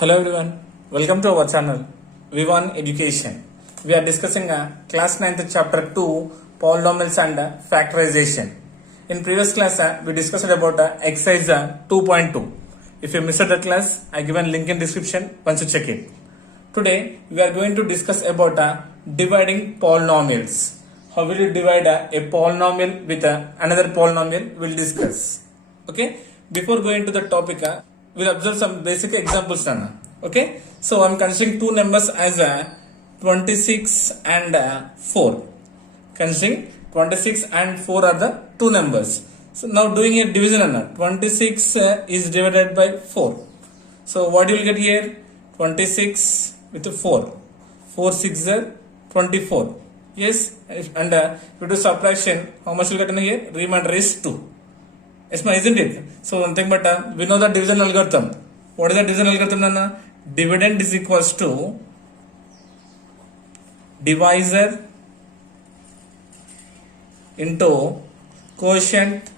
Hello everyone, welcome to our channel Vivan Education. We are discussing class 9th chapter 2 Polynomials and factorization. In previous class we discussed about exercise 2.2. If you missed the class, I given link in description once you check it. Today we are going to discuss about dividing polynomials. How will you divide a polynomial with another polynomial? We'll discuss. Okay. Before going to the topic, we'll observe some basic examples. Okay. So I'm considering two numbers as 26 and 4. Considering 26 and 4 are the two numbers. So now doing a division. 26 is divided by 4. So what you will get here? 26 with 4. 4 6 are 24. Yes. And if you do subtraction, how much you will get in here? Remainder is 2. Yes, isn't it? So one thing, but we know the division algorithm. What is the division algorithm, Nana? Dividend is equals to divisor into quotient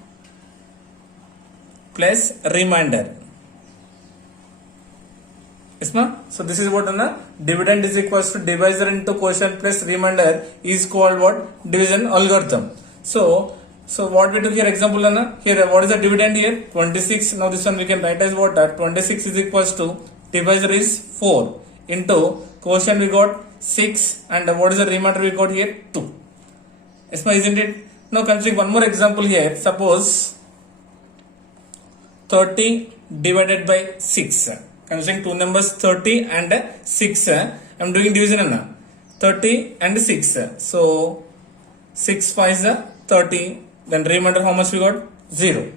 plus remainder. Yes, ma? So this is what, Nana? Dividend is equals to divisor into quotient plus remainder is called what? Division algorithm. So what we took here example, here what is the dividend here? 26. Now this one we can write as what? 26 is equals to divisor is 4 into quotient we got 6 and what is the remainder we got here? 2. Yes, isn't it? Now considering one more example here. Suppose 30 divided by 6. Considering two numbers 30 and 6. I am doing division. 30 and 6. So 6 5 is 30. Then remainder how much we got? 0.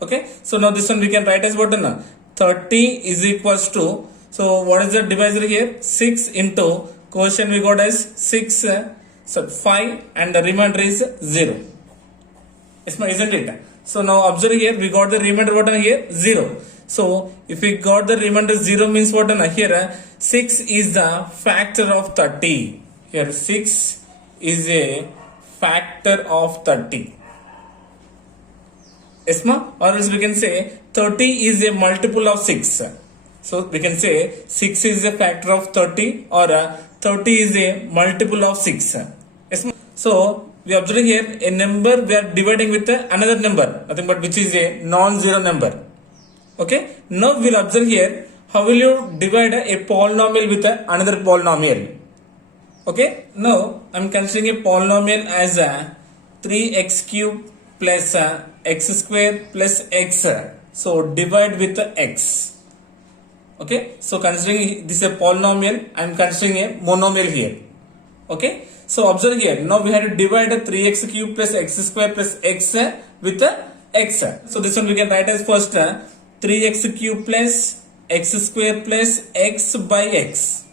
Okay. So now this one we can write as what? 30 is equals to, so what is the divisor here? 6 into quotient we got as 6, so 5 and the remainder is 0. Isn't it? So now observe here, we got the remainder what here? 0. So if we got the remainder 0 means what? Here 6 is the factor of 30. Here 6 is a factor of 30. Or else we can say 30 is a multiple of 6. So we can say 6 is a factor of 30 or 30 is a multiple of 6. So we observe here a number we are dividing with another number, nothing but which is a non-zero number. Okay. Now we will observe here how will you divide a polynomial with another polynomial. Okay. Now I am considering a polynomial as 3x cube plus x square plus x. So divide with x. Okay. So considering this is a polynomial, I am considering a monomial here. Okay. So observe here. Now we have to divide 3x cube plus x square plus x with x. So this one we can write as first 3x cube plus x square plus x by x.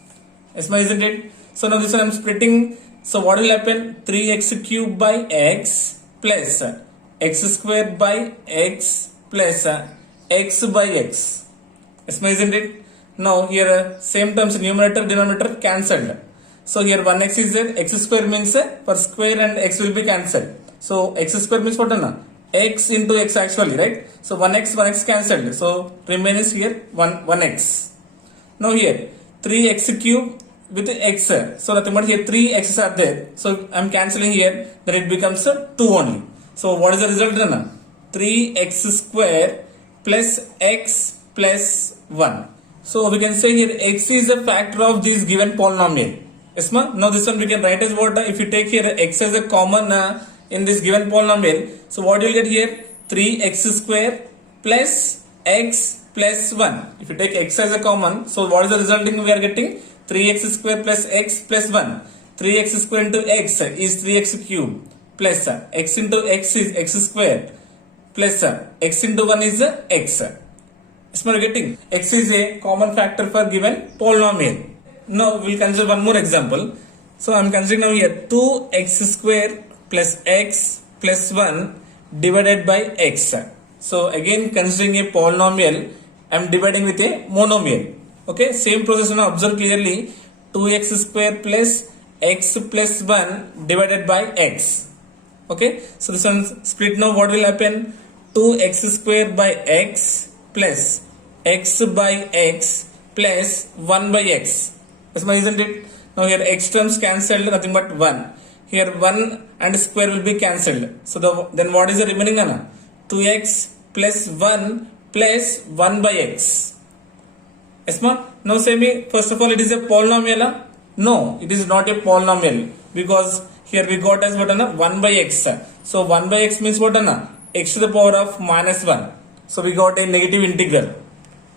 Yes, isn't it? So now this one I am splitting. So what will happen? 3x cube by x plus x square by x plus x by x. Yes, isn't it? Now here same terms numerator denominator cancelled. So here 1x is there, x square means for square and x will be cancelled. So x square means what? X into x actually, right? So 1x cancelled. So remains here 1x. Now here 3x cube with x. So nothing but here 3x's are there. So I am cancelling here. Then it becomes 2 only. So what is the result? 3x square plus x plus 1. So we can say here x is a factor of this given polynomial. Yes, ma? Now this one we can write as what? If you take here x as a common in this given polynomial. So what you will get here? 3x square plus x plus 1. If you take x as a common, so what is the resulting we are getting? 3x square plus x plus 1. 3x square into x is 3x cube. Plus x into x is x square plus x into 1 is x. Is what getting? X is a common factor for given polynomial. Now we will consider one more example. So I am considering now here 2x square plus x plus 1 divided by x. So again considering a polynomial, I am dividing with a monomial. Okay, same process now observe clearly. 2x square plus x plus 1 divided by x. Okay, so this one split. Now what will happen? 2x square by x plus x by x plus 1 by x. Isn't it? Now here x terms cancelled, nothing but 1. Here 1 and square will be cancelled. So then what is the remaining? 2x plus 1 plus 1 by x. Yes, ma? Now say me, first of all, it is a polynomial? No, it is not a polynomial, because here we got as what? 1 by x. So 1 by x means what? X to the power of minus 1. So we got a negative integral.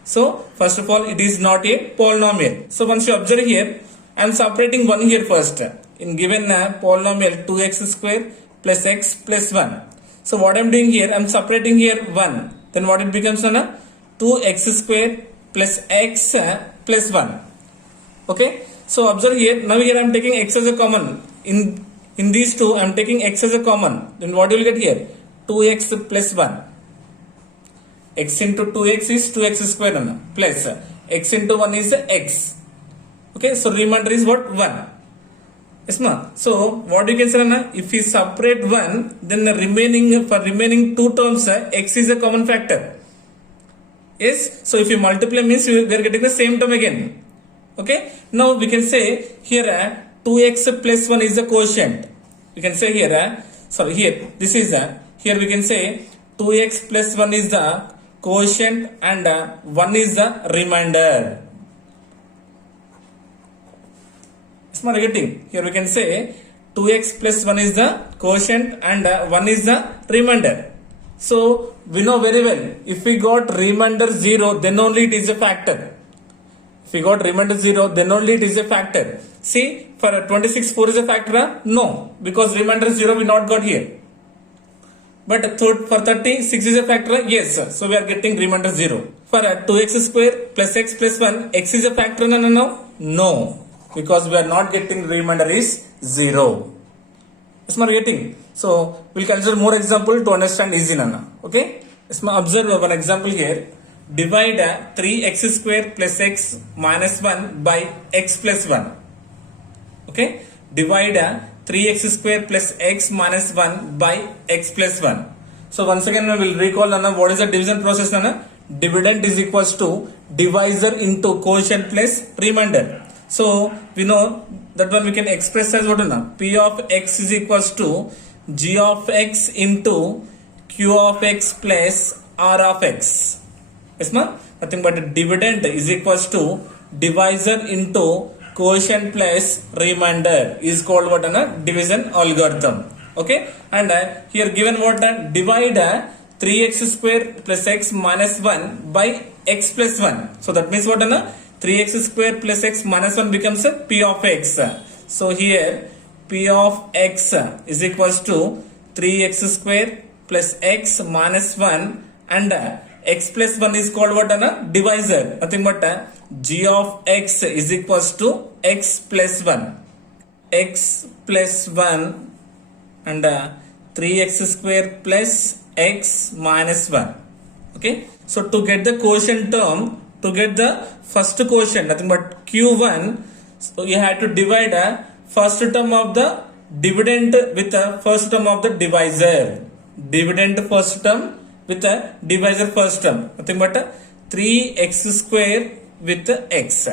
So first of all, it is not a polynomial. So once you observe here, I am separating 1 here first. In given polynomial 2x square plus x plus 1. So what I am doing here, I am separating here 1. Then what it becomes? 2x square plus x plus 1. Okay. So observe here. Now here I am taking x as a common. In these two, I am taking x as a common. Then what you will get here? 2x plus 1. X into 2x is 2x square plus x into 1 is x. Okay, so remainder is what? 1. Yes, ma. So what you can say, if we separate 1, then the remaining two terms x is a common factor. Yes, so if you multiply means we are getting the same term again. Okay, now we can say here 2x plus 1 is the quotient. We can say here here this is here we can say 2x plus 1 is the quotient and 1 is the remainder. Smart getting. Here we can say 2x plus 1 is the quotient and 1 is the remainder. So we know very well, if we got remainder 0, then only it is a factor. If we got remainder 0, then only it is a factor. See, for 26 4 is a factor? No, because remainder 0 we not got here. But for 30 6 is a factor? Yes, so we are getting remainder 0. For 2x square plus x plus 1, x is a factor? No, because we are not getting remainder is 0. Is my getting? So we'll consider more example to understand easy. Okay, observe one example here. Divide 3x square plus x minus 1 by x plus 1. Okay, divide 3x square plus x minus 1 by x plus 1. So once again we will recall what is the division process. Dividend is equals to divisor into quotient plus remainder. So we know that one we can express as what? P of x is equals to g of x into q of x plus r of x. Yes, ma? Nothing but dividend is equals to divisor into quotient plus remainder is called what? Division algorithm. Okay, and here given what? Divide 3x square plus x minus 1 by x plus 1. So that means what? 3x square plus x minus 1 becomes p of x. So here p of x is equals to 3x square plus x minus 1 and x plus 1 is called what? Divisor. Nothing but g of x is equals to x plus 1. X plus 1 and 3x square plus x minus 1. Okay. So to get the quotient term, to get the first quotient, nothing but q1, so you have to divide first term of the dividend with the first term of the divisor. Dividend first term with the divisor first term. Nothing but 3x square with x.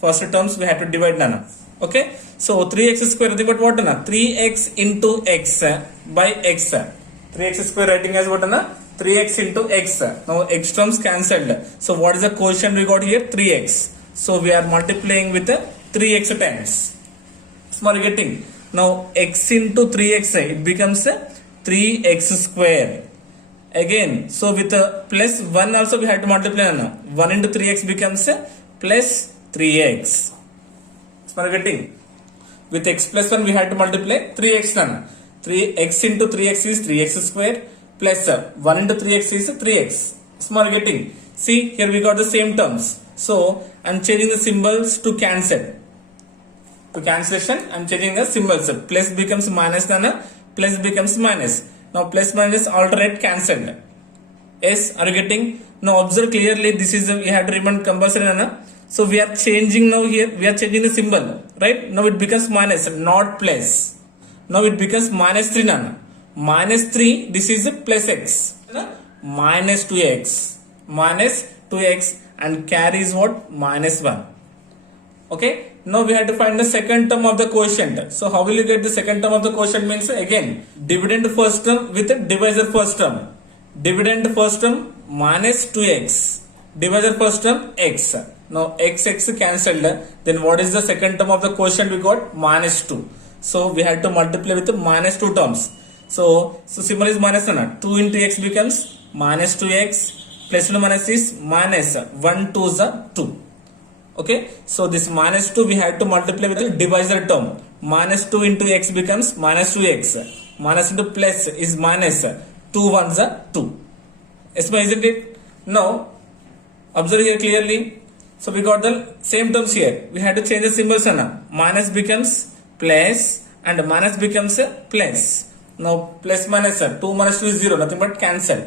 First terms we have to divide none. Okay. So 3x square, nothing but what? 3x into x by x. 3x square writing as what? 3x into x. Now x terms cancelled. So what is the quotient we got here? 3x. So we are multiplying with 3x times. Small getting. Now x into 3x, it becomes 3x square. Again, so with plus 1 also we have to multiply. 1 into 3x becomes plus 3x. Small getting. With x plus 1 we have to multiply 3x. 3x into 3x is 3x square. Plus 1 into 3x is 3x. Small getting. See, here we got the same terms. So I am changing the symbols to cancel. To cancellation, I am changing the symbols. Plus becomes minus, plus becomes minus. Now plus minus alternate cancelled. Yes, are you getting? Now observe clearly. This is we have to remember compulsory. So we are changing now here. We are changing the symbol, right? Now it becomes minus, not plus. Now it becomes minus 3 minus 3, this is plus x, minus 2x, minus 2x, and carry is what? Minus 1. Okay, now we have to find the second term of the quotient. So how will you get the second term of the quotient? Means again dividend first term with divisor first term. Dividend first term minus 2x, divisor first term x. Now x cancelled, then what is the second term of the quotient? We got minus 2. So we had to multiply with the minus 2 terms. So symbol is minus 1. 2 into x becomes minus 2x, plus 2 minus is minus 1 2 is 2. Okay, so this minus 2 we had to multiply with the divisor term. Minus 2 into x becomes minus 2x. Minus into plus is minus 2 ones are 2. Isn't it? Now observe here clearly. So we got the same terms here. We had to change the symbols. Minus becomes plus and minus becomes plus. Now plus minus 2 minus 2 is 0. Nothing but cancel.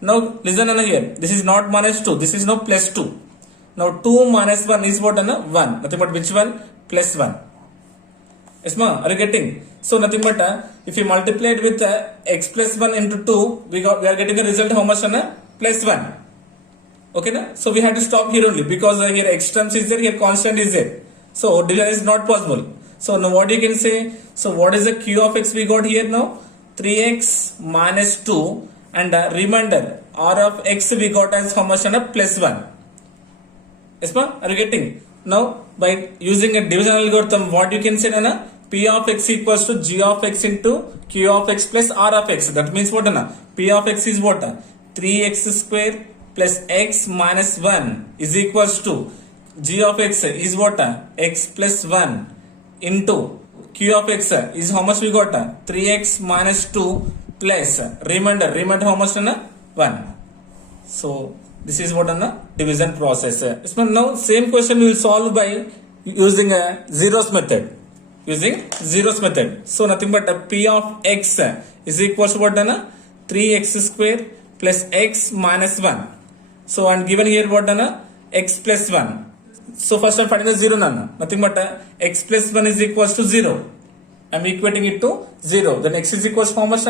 Now listen here. This is not minus 2. This is now plus 2. Now 2 minus 1 is what? 1. Nothing but which one? Plus 1. Yes, are you getting? So nothing but if you multiply it with x plus 1 into 2, we are getting a result how much? Plus 1. Okay, na? So we had to stop here only because here x terms is there, here constant is there. So division is not possible. So now what you can say? So what is the q of x we got here now? 3x minus 2 and remainder r of x we got as how much? Plus 1. Yes, are you getting? Now by using a division algorithm, what you can say? P of x equals to g of x into q of x plus r of x. That means what? P of x is what? 3x square plus x minus 1 is equals to g of x is what? X plus 1 into q of x is how much we got? 3x minus 2 plus remainder how much? 1. So this is what division process. Now same question we will solve by using a zeros method. So nothing but p of x is equals to what? 3x square plus x minus 1. So and given here what? X plus 1. So first I am finding the 0. Nothing but x plus 1 is equals to 0. I am equating it to 0. Then x is equals to how much?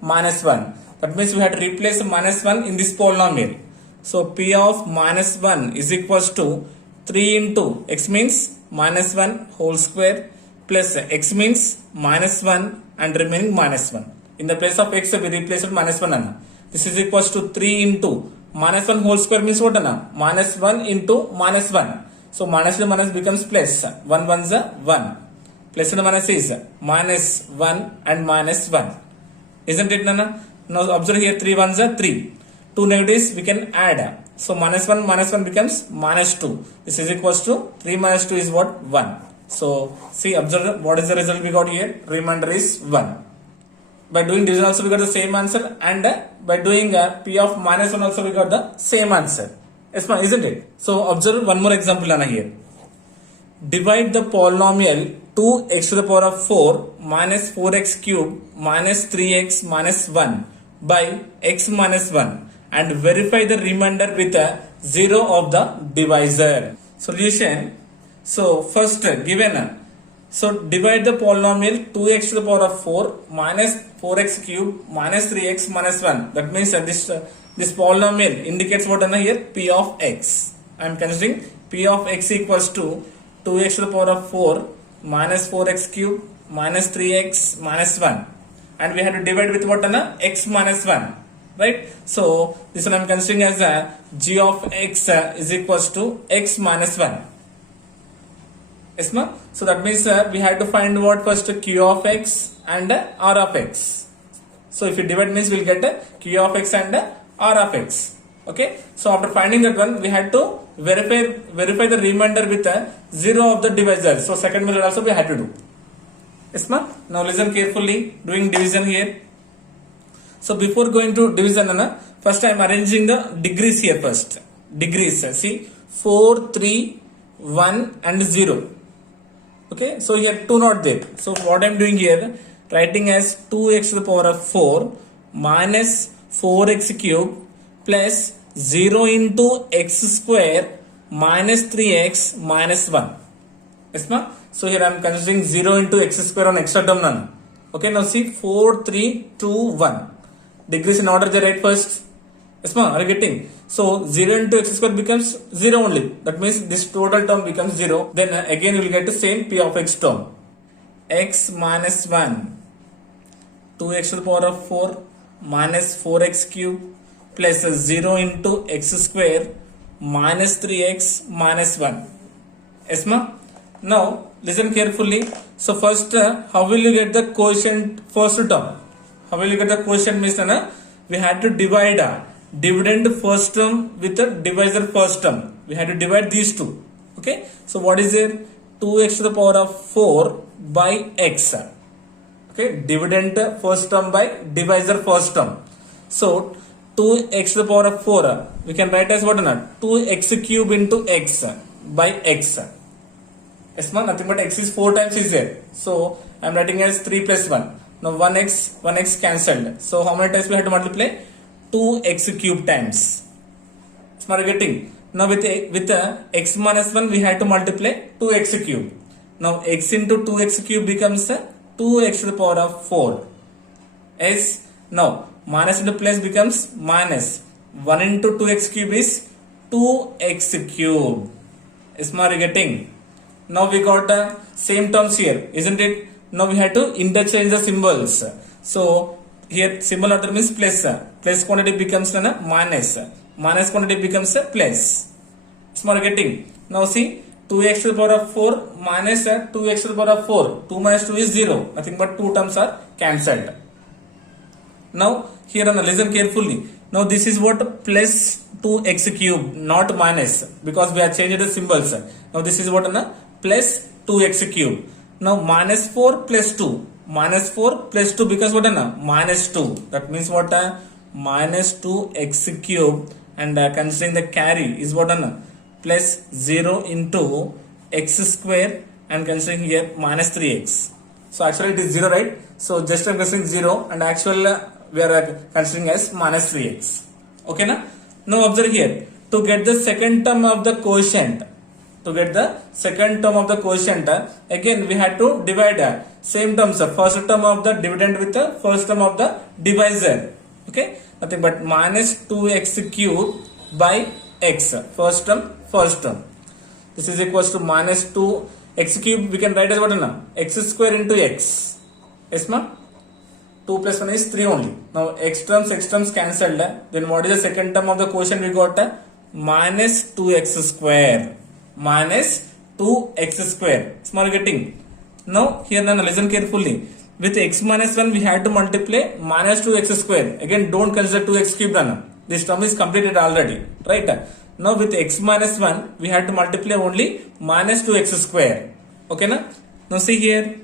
Minus 1. That means we have to replace minus 1 in this polynomial. So p of minus 1 is equals to 3 into x means minus 1 whole square plus x means minus 1 and remaining minus 1. In the place of x we replace it minus 1. This is equals to 3 into minus 1 whole square means what? Minus 1 into minus 1. So minus and minus becomes plus. 1 1's 1. Plus and minus is minus 1 and minus 1. Isn't it, Nana? Now observe here 3 1's 3. 2 negatives we can add. So minus 1 becomes minus 2. This is equals to 3 minus 2 is what? 1. So see, observe what is the result we got here. Remainder is 1. By doing division also we got the same answer, and by doing p of minus 1 also we got the same answer. Yes, isn't it? So observe one more example here. Divide the polynomial 2x to the power of 4 minus 4x cube minus 3x minus 1 by x minus 1 and verify the remainder with a 0 of the divisor. Solution. So first given, so divide the polynomial 2x to the power of 4 minus 4x cube minus 3x minus 1. That means this polynomial indicates what here? P of x. I am considering P of x equals to 2x to the power of 4 minus 4x cube minus 3x minus 1. And we have to divide with what? X minus 1. Right? So this one I am considering as g of x is equals to x minus 1. Yes, no? So that means we have to find what first? Q of x and r of x. So if you divide means we will get q of x and r of x. Okay. So after finding that one, we had to verify the remainder with 0 of the divisor. So second method also we had to do. Yes, ma'am. Now listen carefully. Doing division here. So before going to division, first I am arranging the degrees here first. Degrees. See 4, 3, 1 and 0. Okay. So here 2 not there. So what I am doing here, writing as 2x to the power of 4 minus 4x cube plus 0 into x square minus 3x minus 1. Yes, ma'am. So here I am considering 0 into x square on extra term none. Okay, now see 4, 3, 2, 1. Degrees in order they write first. Yes, ma'am, are you getting? So 0 into x square becomes 0 only. That means this total term becomes 0. Then again you will get the same p of x term. X minus 1, 2x to the power of 4 minus 4x cube plus 0 into x square minus 3x minus 1. Yes, ma'am? Now listen carefully. So first, how will you get the quotient first term? How will you get the quotient means we had to divide dividend first term with the divisor first term. We had to divide these two. Okay. So what is it? 2x to the power of 4 by x. Okay. Dividend first term by divisor first term. So 2x to the power of 4 we can write as what? 2x cube into x by x. Yes, ma'am, nothing but x is 4 times is there. So I am writing as 3 plus 1. Now 1x cancelled. So how many times we have to multiply? 2x cube times. Smart getting. Now with x minus 1 we have to multiply 2x cube. Now x into 2x cube becomes 2x to the power of 4. Yes. Now minus into plus becomes minus. 1 into 2x cube is 2x cube. Smart getting. Now we got the same terms here, isn't it? Now we have to interchange the symbols. So here symbol order means plus. Plus quantity becomes minus. Minus quantity becomes plus. Small getting. Now see 2x to the power of 4 minus 2x to the power of 4. 2 minus 2 is 0. Nothing but 2 terms are cancelled. Now here listen carefully. Now this is what? Plus 2x cube, not minus, because we have changed the symbols. Now this is what? Plus 2x cube. Now minus 4 plus 2. Minus 4 plus 2 because what? Minus 2. That means what? Minus 2x cube, and considering the carry is what? Plus 0 into x square, and considering here minus 3x. So actually it is 0, right? So just I'm considering 0, and actual we are considering as minus 3x. Okay, na? Now observe here. To get the second term of the quotient, again we had to divide same terms. First term of the dividend with the first term of the divisor. Okay, nothing but minus 2x cube by x. First term. This is equals to minus 2x cube. We can write as what? X square into x. Yes, ma'am. 2 plus 1 is 3 only. Now x terms cancelled. Then what is the second term of the quotient we got? Minus 2x square. Minus 2x square. Small getting. Now here listen carefully. With x minus 1 we had to multiply minus 2x square. Again don't consider 2x cube. This term is completed already. Right? Now with x minus 1 we had to multiply only minus 2x square. Okay, na? Now see here.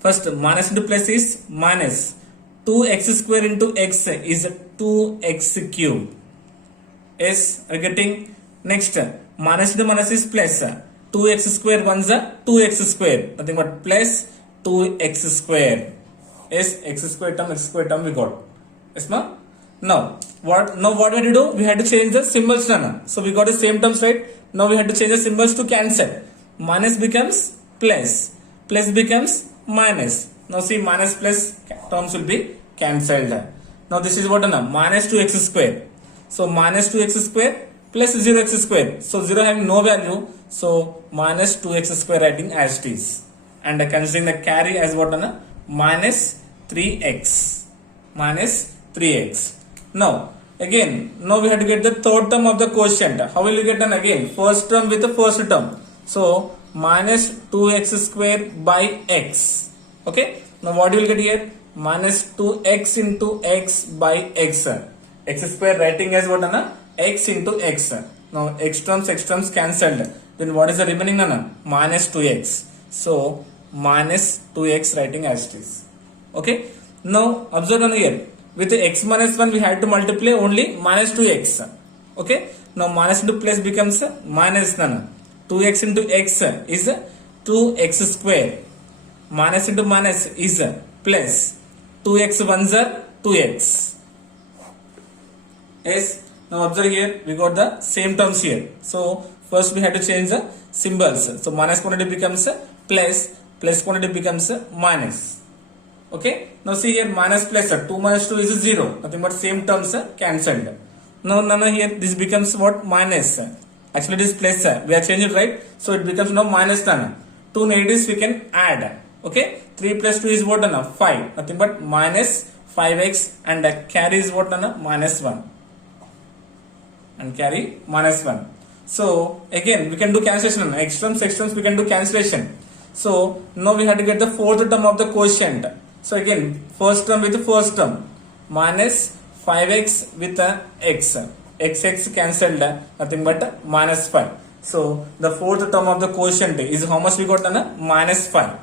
First minus into plus is minus. 2x square into x is 2x cube. Yes, are you getting? Next minus into minus is plus. 2x square one's 2x square. Nothing but plus 2x square. Yes, x square term we got. Yes, ma'am. Now what we had to do? We had to change the symbols. So we got the same terms, right? Now we had to change the symbols to cancel. Minus becomes plus. Plus becomes minus. Now see minus plus terms will be cancelled. Now this is what? Minus 2x square. So minus 2x square plus 0x square. So 0 having no value. So minus 2x square writing as it is. And considering the carry as what? Minus 3x. Minus 3x. Now again, now we have to get the third term of the quotient. How will you get again? First term with the first term. So minus 2x square by x. Okay. Now what you will get here? Minus 2x into x by x. X square writing as what? X into x. Now x terms cancelled. Then what is the remaining? Minus 2x. So minus 2x writing as it is. Okay. Now observe here. With the x minus 1 we had to multiply only minus 2x. Okay. Now minus into plus becomes minus 2x into x is 2x square. Minus into minus is plus. 2x ones are 2x. Yes. Now observe here we got the same terms here. So first we had to change the symbols. So minus quantity becomes plus. Plus quantity becomes minus. Okay. Now see here minus plus 2 minus 2 is 0. Nothing but same terms cancelled. Now here this becomes what? Minus. Actually it is plus. We are changing it, right? So it becomes now minus nana. 2 negatives we can add. Okay. 3 plus 2 is what nana? 5. Nothing but minus 5x and carry is what nana? Minus 1. And carry minus 1. So again we can do cancellation. X terms we can do cancellation. So now we have to get the fourth term of the quotient. So again first term with the first term minus 5x with x. X cancelled, nothing but minus 5. So the fourth term of the quotient is how much we got? Minus 5.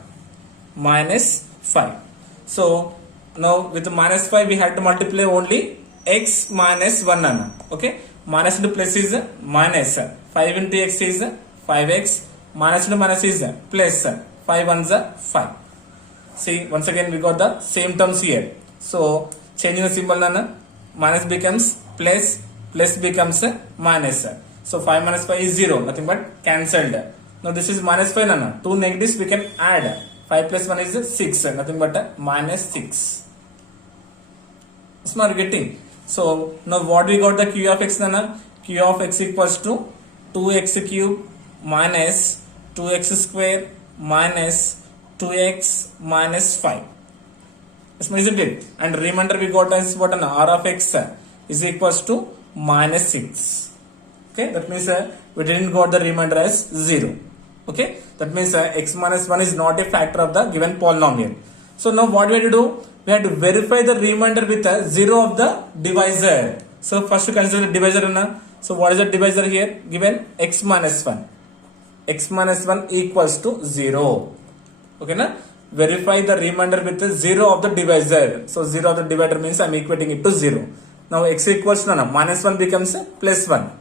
Minus 5. So now with the minus 5 we had to multiply only x minus 1. Okay. Minus into plus is minus. 5 into x is 5x. Minus into minus is plus. 5 ones are 5. See, once again we got the same terms here. So changing the symbol nana, minus becomes plus, plus becomes minus. So 5 minus 5 is 0, nothing but cancelled. Now this is minus 5 nana. 2 negatives we can add. 5 plus 1 is 6, nothing but minus 6. That's what we're getting. So now what we got the q of x nana? Q of x equals to 2x cube minus 2x square minus 2x minus 5. Isn't it? And remainder we got as what an r of x is equals to minus 6. Okay, that means we didn't got the remainder as 0. Okay, that means x minus 1 is not a factor of the given polynomial. So now what we have to do? We have to verify the remainder with 0 of the divisor. So first to consider the divisor. So what is the divisor here? Given x minus 1. X minus 1 equals to 0. Okay, na? Verify the remainder with 0 of the divisor. So 0 of the divisor means I am equating it to 0. Now x equals to minus 1 becomes plus 1.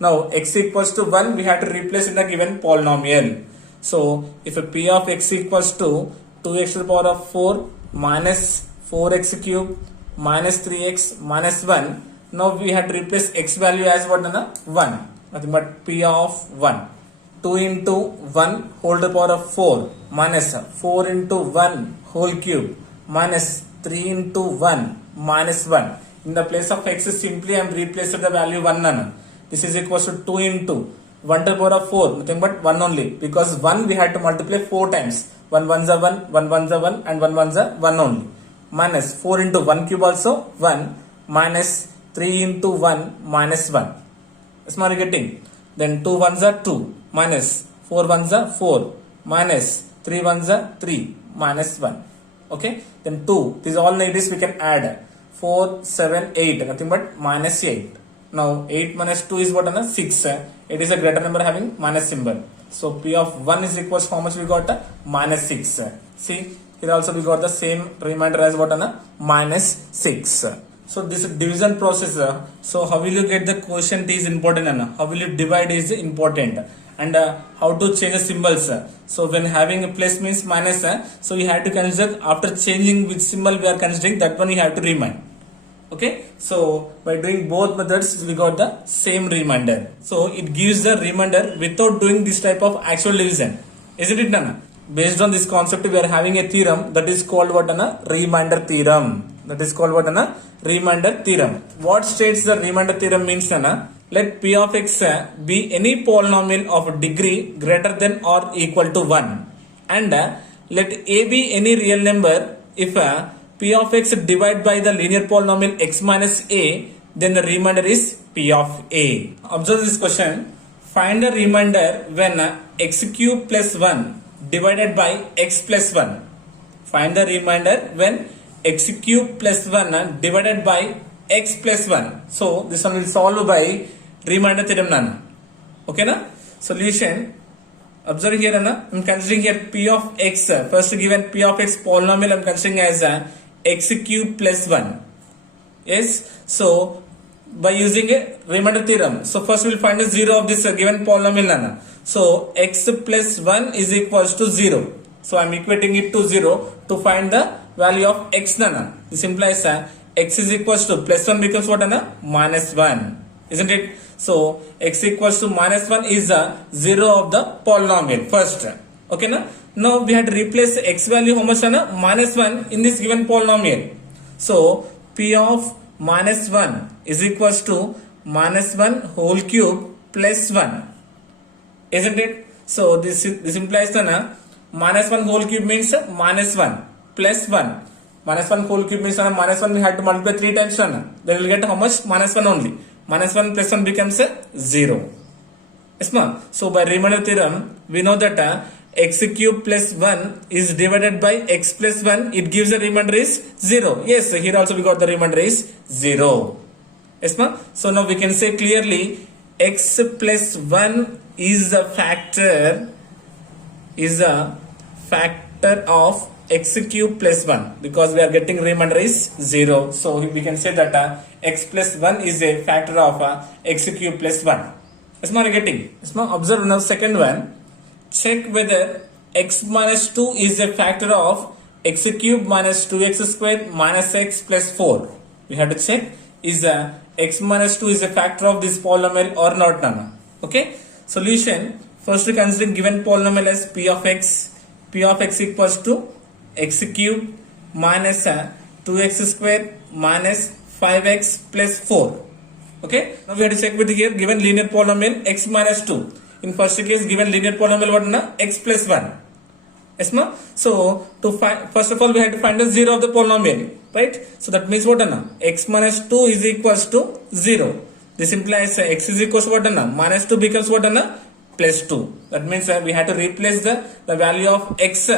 Now x equals to 1 we have to replace in the given polynomial. So if a p of x equals to 2x to the power of 4 minus 4x cube minus 3x minus 1. Now we have to replace x value as what? 1. Nothing but p of 1. 2 into 1 whole to the power of 4 minus 4 into 1 whole cube minus 3 into 1 minus 1. In the place of x simply I am replacing the value 1. This is equals to 2 into 1 to the power of 4, nothing but 1 only, because 1 we had to multiply 4 times. 1 ones are 1, 1 ones are 1 and 1 ones are 1 only. Minus 4 into 1 cube also 1 minus 3 into 1 minus 1. That's what we are getting. Then 2 ones are 2 minus 4 ones are 4 minus 3 ones are 3 minus 1. Okay. Then 2. These all negatives we can add. 4, 7, 8. Nothing but minus 8. Now 8 minus 2 is what? 6. It is a greater number having minus symbol. So p of 1 is equals to how much we got? Minus 6. See, here also we got the same remainder as what? Minus 6. So this division process. So how will you get the quotient is important. How will you divide is important. And how to change the symbols. So when having a plus means minus. So you have to consider after changing which symbol we are considering, that one you have to remind. Okay, so by doing both methods we got the same remainder. So it gives the remainder without doing this type of actual division, isn't it, Nana? Based on this concept we are having a theorem that is called what? Remainder theorem. That is called what? Remainder theorem. What states the remainder theorem means, Nana? Let p of x be any polynomial of degree greater than or equal to 1, and let a be any real number if p of x divided by the linear polynomial x minus a, then the remainder is p of a. Observe this question. Find the remainder when x cube plus 1 divided by x plus 1. Find the remainder when x cube plus 1 divided by x plus 1. So this one will solve by remainder theorem, Nana. Okay, na? Solution. Observe here, Nana. I am considering here p of x. First given p of x polynomial I am considering as x cube plus 1. Yes. So by using a remainder theorem. So first we will find the 0 of this given polynomial, Nana. So x plus 1 is equals to 0. So I am equating it to 0 to find the value of x, Nana. This implies x is equals to plus 1 becomes what, Nana? Minus 1. Isn't it? So x equals to minus 1 is 0 of the polynomial first. Okay, na? Now we had to replace x value how much ana minus 1 in this given polynomial. So p of minus 1 is equals to minus 1 whole cube plus 1, isn't it? So this implies that minus 1 whole cube means minus 1 plus 1. Minus 1 whole cube means minus 1 we had to multiply 3 times. Then we will get how much? Minus 1 only. Minus 1 plus 1 becomes 0. Yes, ma'am. So by remainder theorem, we know that x cube plus 1 is divided by x plus 1. It gives the remainder is 0. Yes, here also we got the remainder is 0. Yes, ma'am. So now we can say clearly x plus 1 is a factor of x cube plus 1 because we are getting remainder is 0. So we can say that x plus 1 is a factor of x cube plus 1. Yes, ma'am, getting. Yes, ma'am. Observe now second one. Check whether x minus 2 is a factor of x cube minus 2x squared minus x plus 4. We have to check is x minus 2 is a factor of this polynomial or not, Nana. Okay. Solution. First we consider given polynomial as p of x. P of x equals to x cube minus 2x squared minus 5x plus 4. Okay. Now we have to check with here given linear polynomial x minus 2. In first case given linear polynomial what na x plus 1. Yes, ma'am. So to find, first of all we have to find the 0 of the polynomial, right? So that means what na x minus 2 is equals to 0. This implies x is equals to what na minus 2 becomes what na plus 2. That means we have to replace the value of x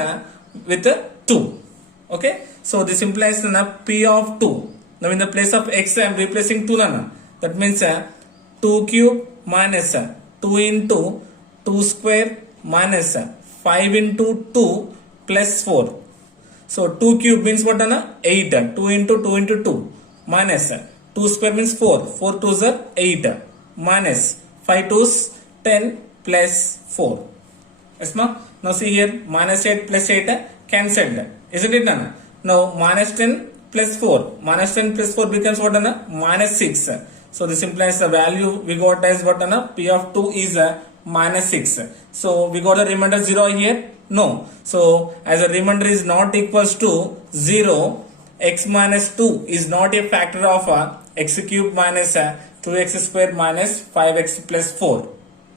with 2. Okay. So this implies na p of 2. Now in the place of x I am replacing 2 na. That means 2 cube minus 2 into 2 square minus 5 into 2 plus 4. So 2 cube means what na 8. 2 into 2 into 2 minus 2 square means 4. 4 2s are 8 minus 5 2s 10 plus 4. Yes, ma'am. Now see here minus 8 plus 8 cancelled. Isn't it, Nana? Now minus 10 plus 4. Minus 10 plus 4 becomes what, Nana? Minus 6. So this implies the value we got as what, Nana? P of 2 is minus 6. So we got the remainder 0 here? No. So as a remainder is not equals to 0, x minus 2 is not a factor of x cube minus 2x square minus 5x plus 4.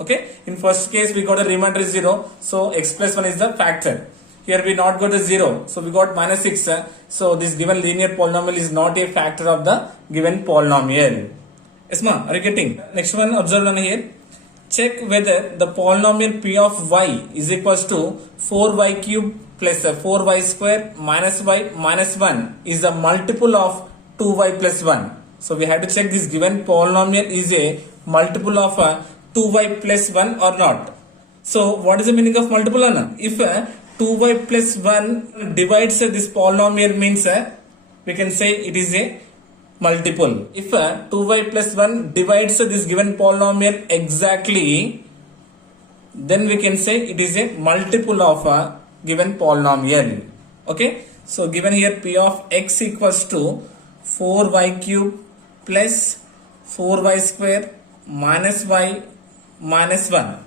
Okay. In first case we got the remainder is 0. So x plus 1 is the factor. Here we not got the 0. So we got minus 6. So this given linear polynomial is not a factor of the given polynomial. Yes, ma'am. Are you getting? Next one, observe on here. Check whether the polynomial p of y is equals to 4y cube plus 4y square minus y minus 1 is a multiple of 2y plus 1. So we have to check this given polynomial is a multiple of 2y plus 1 or not. So what is the meaning of multiple, Anna? If 2y plus 1 divides this polynomial means we can say it is a multiple. If 2y plus 1 divides this given polynomial exactly, then we can say it is a multiple of a given polynomial. Okay. So given here p of x equals to 4y cube plus 4y square minus y minus 1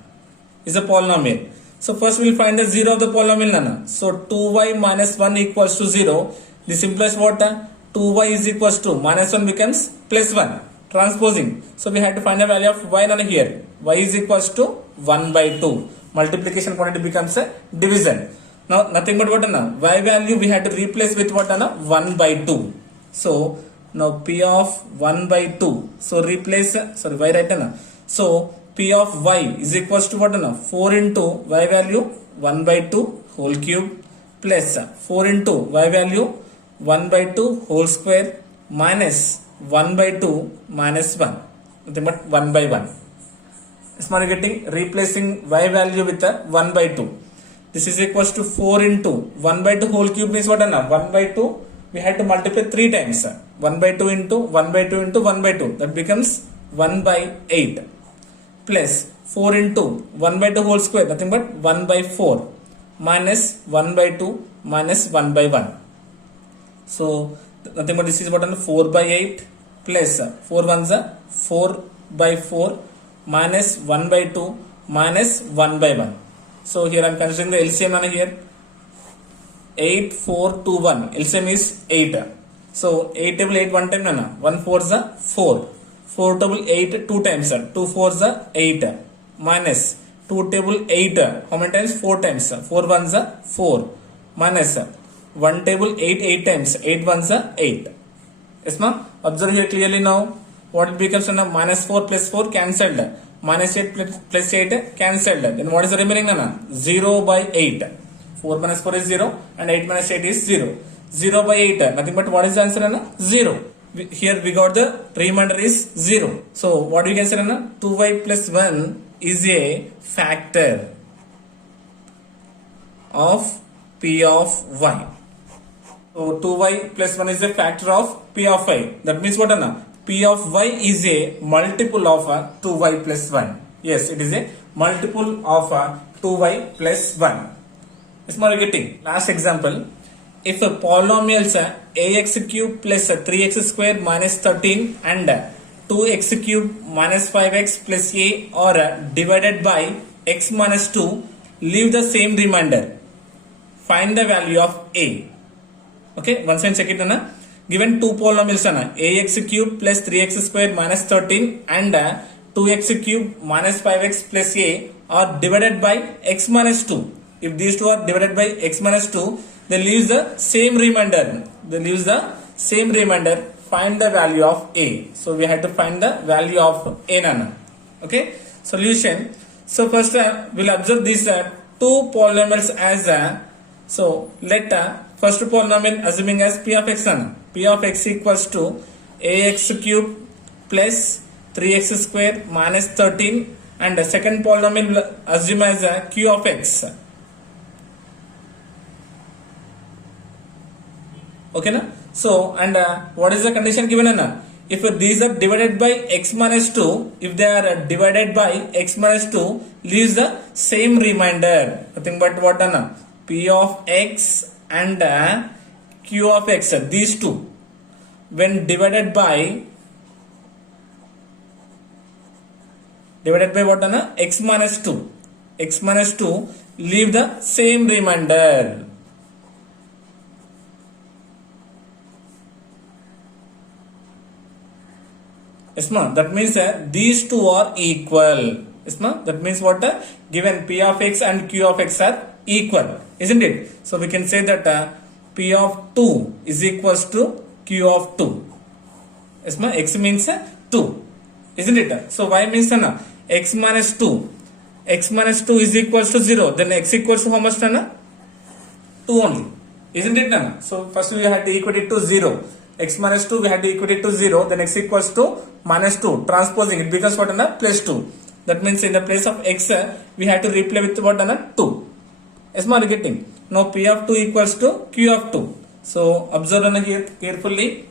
is a polynomial. So first we will find the 0 of the polynomial, Nana. So 2y minus 1 equals to 0. This implies what? 2y is equals to minus 1 becomes plus 1. Transposing. So we have to find the value of y, Nana, here. Y is equals to 1 by 2. Multiplication quantity becomes a division. Now nothing but what, Nana? Y value we have to replace with what, Nana? 1 by 2. So now p of 1 by 2. So replace, sorry, y right, Nana. So p of y is equals to what, Nana? 4 into y value 1 by 2 whole cube plus 4 into y value 1 by 2 whole square minus 1 by 2 minus 1. Nothing but 1 by 1. Small getting replacing y value with 1 by 2. This is equals to 4 into 1 by 2 whole cube means what, Anna? 1 by 2 we had to multiply 3 times. 1 by 2 into 1 by 2 into 1 by 2. That becomes 1 by 8 plus 4 into 1 by 2 whole square, nothing but 1 by 4 minus 1 by 2 minus 1 by 1. So nothing but this is what, 4 by 8 plus 4 ones are 4 by 4 minus 1 by 2 minus 1 by 1. So here I am considering the LCM here. 8, 4, 2, 1. LCM is 8. So 8 table 8 one time nana. 1 4 is 4. 4 table 8 2 times. 2 4 is 8. Minus 2 table 8. How many times? 4 times. 4 1 is 4. Minus 1 table 8 8 times. 8 1 is 8. Yes ma'am. Observe here clearly now. What it becomes nana? Minus 4 plus 4 cancelled. Minus 8 plus 8 cancelled. Then what is the remaining nana? 0 by 8. 4 minus 4 is 0 and 8 minus 8 is 0. 0 by 8. Nothing but what is the answer nana? 0. Here we got the remainder is 0. So what we can say nana? 2y plus 1 is a factor of p of y. So 2y plus 1 is a factor of p of y. That means what nana? P of y is a multiple of 2y plus 1. Yes, it is a multiple of 2y plus 1. Is more getting. Last example. If a polynomials ax cube plus 3x square minus 13 and 2x cube minus 5x plus a are divided by x minus 2, leave the same remainder. Find the value of a. Okay, once and check it na. Given two polynomials ax cube plus 3x square minus 13 and 2x cube minus 5x plus a are divided by x minus 2. If these two are divided by x minus 2, then leaves the same remainder. Find the value of a. So we have to find the value of a nana. Okay. Solution. So first we'll observe these two polynomials as so let first polynomial assuming as p of x nana. P of x equals to ax cube plus 3x square minus 13 and the second polynomial will assume as q of x. Okay na? So and what is the condition given na? If these are divided by x minus 2, if they are divided by x minus 2, leaves the same remainder. Nothing but what na? P of x and q of x. These two when divided by what na? X minus 2. X minus 2 leave the same remainder. Yes, ma. That means these two are equal. Yes, ma. That means what? Given p of x and q of x are equal, isn't it? So we can say that p of 2 is equals to q of 2. Yes, ma. X means 2, isn't it? So y means x minus 2. X minus 2 is equals to 0. Then x equals to how much? 2 only, isn't it? So first we have to equate it to 0. X minus 2 we have to equate it to 0. Then x equals to minus 2. Transposing it becomes what? Plus 2. That means in the place of x we have to replace with what? 2. Yes, ma, getting. Now p of 2 equals to q of 2. So observe here carefully.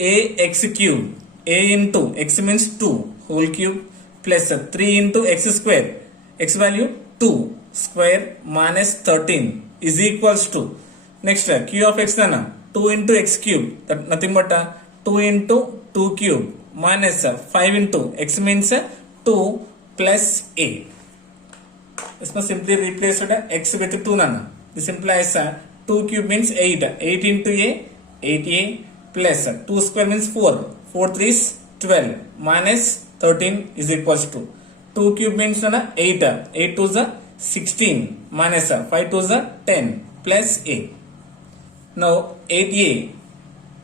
Ax cube. A into x means 2 whole cube plus 3 into x square. X value 2 square minus 13 is equals to. Next q of x 2 into x cube. That nothing but 2 into 2 cube minus 5 into x means 2 plus a. This must simply replace x with 2 nana. This implies 2 cube means 8. 8 into a 8a plus 2 square means 4. 4 3 is 12 minus 13 is equals to 2 cube means 8. 8 2 is 16 minus 5 2 is 10 plus a. Now 8a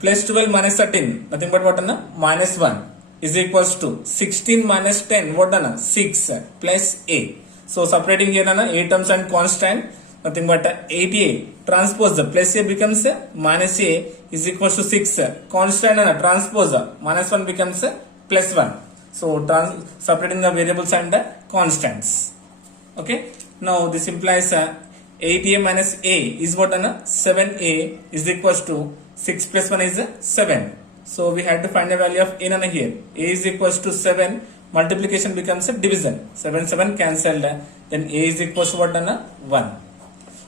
plus 12 minus 13 nothing but what minus 1 is equals to 16 minus 10 what 6 plus a. So separating here a terms and constant nothing but 8a transpose the plus a becomes minus a is equals to 6 constant and transpose minus 1 becomes plus 1. So separating the variables and the constants. Okay. Now this implies 8a minus a is what 7a is equals to 6 plus 1 is 7. So we had to find the value of a here. A is equals to 7. Multiplication becomes a division. 7 7 cancelled. Then a is equals to what 1.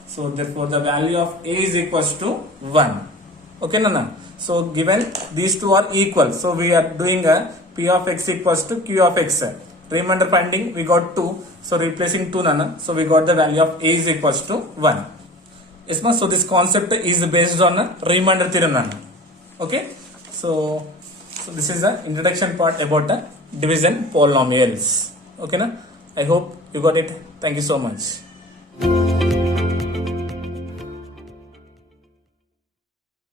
So therefore the value of a is equals to 1. Okay nana. So given these two are equal. So we are doing a p of x equals to q of x. Remainder finding we got 2. So replacing 2 nana. So we got the value of a is equals to 1. Yes, ma'am. So this concept is based on a remainder theorem. Okay. So this is the introduction part about the division polynomials. Okay, na? I hope you got it. Thank you so much.